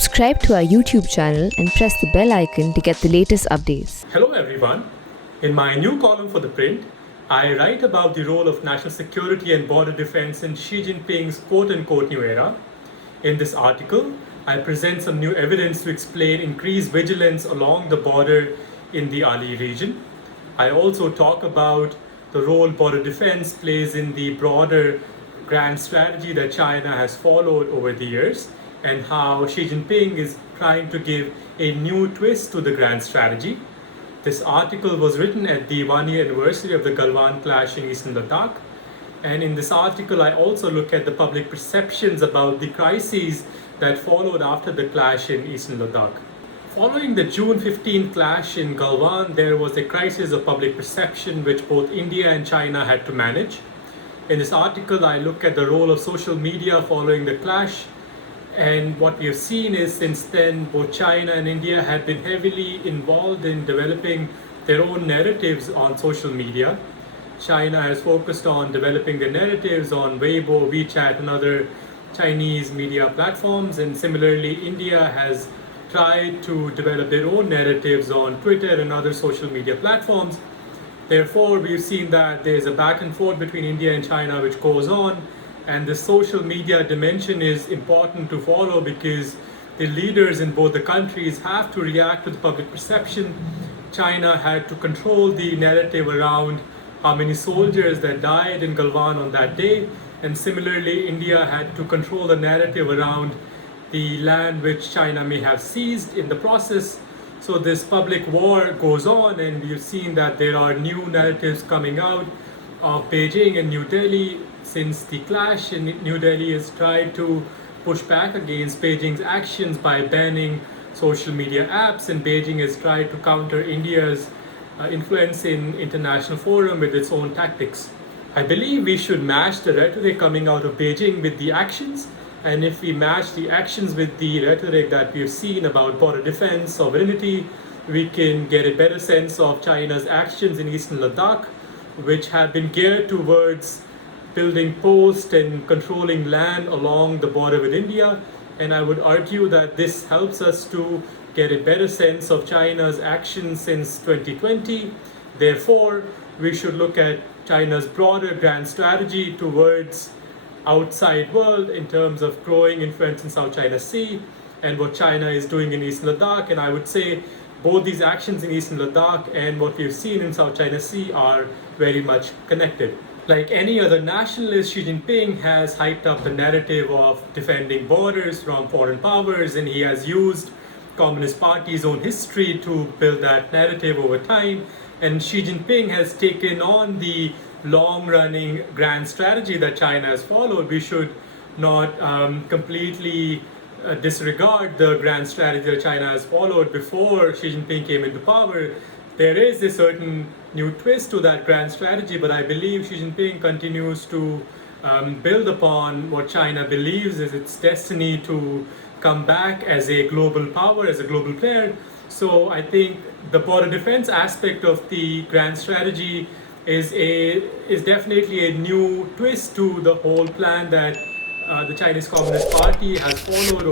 Subscribe to our YouTube channel and press the bell icon to get the latest updates. Hello everyone. In my new column for ThePrint, I write about the role of national security and border defense in Xi Jinping's quote-unquote new era. In this article, I present some new evidence to explain increased vigilance along the border in the Ali region. I also talk about the role border defense plays in the broader grand strategy that China has followed over the years, and how Xi Jinping is trying to give a new twist to the grand strategy. This article was written at the one-year anniversary of the Galwan clash in eastern Ladakh. And in this article, I also look at the public perceptions about the crises that followed after the clash in eastern Ladakh. Following the June 15 clash in Galwan, there was a crisis of public perception which both India and China had to manage. In this article, I look at the role of social media following the clash. And what we have seen is since then, both China and India have been heavily involved in developing their own narratives on social media. China has focused on developing their narratives on Weibo, WeChat, and other Chinese media platforms. And similarly, India has tried to develop their own narratives on Twitter and other social media platforms. Therefore, we've seen that there's a back and forth between India and China which goes on. And the social media dimension is important to follow because the leaders in both the countries have to react to the public perception. China had to control the narrative around how many soldiers that died in Galwan on that day. And similarly, India had to control the narrative around the land which China may have seized in the process. So this public war goes on, and we've seen that there are new narratives coming out of Beijing and New Delhi. Since the clash in New Delhi has tried to push back against Beijing's actions by banning social media apps, and Beijing has tried to counter India's influence in international forum with its own tactics. I believe we should match the rhetoric coming out of Beijing with the actions, and if we match the actions with the rhetoric that we've seen about border defense, sovereignty, we can get a better sense of China's actions in eastern Ladakh, which have been geared towards building posts and controlling land along the border with India. And I would argue that this helps us to get a better sense of China's actions since 2020. Therefore, we should look at China's broader grand strategy towards outside world in terms of growing influence in South China Sea and what China is doing in Eastern Ladakh. And I would say both these actions in Eastern Ladakh and what we've seen in South China Sea are very much connected. Like any other nationalist, Xi Jinping has hyped up the narrative of defending borders from foreign powers, and he has used Communist Party's own history to build that narrative over time. And Xi Jinping has taken on the long-running grand strategy that China has followed. We should not completely disregard the grand strategy that China has followed before Xi Jinping came into power. There is a certain new twist to that grand strategy, but I believe Xi Jinping continues to build upon what China believes is its destiny to come back as a global power, as a global player. So I think the border defense aspect of the grand strategy is definitely a new twist to the whole plan that the Chinese Communist Party has followed.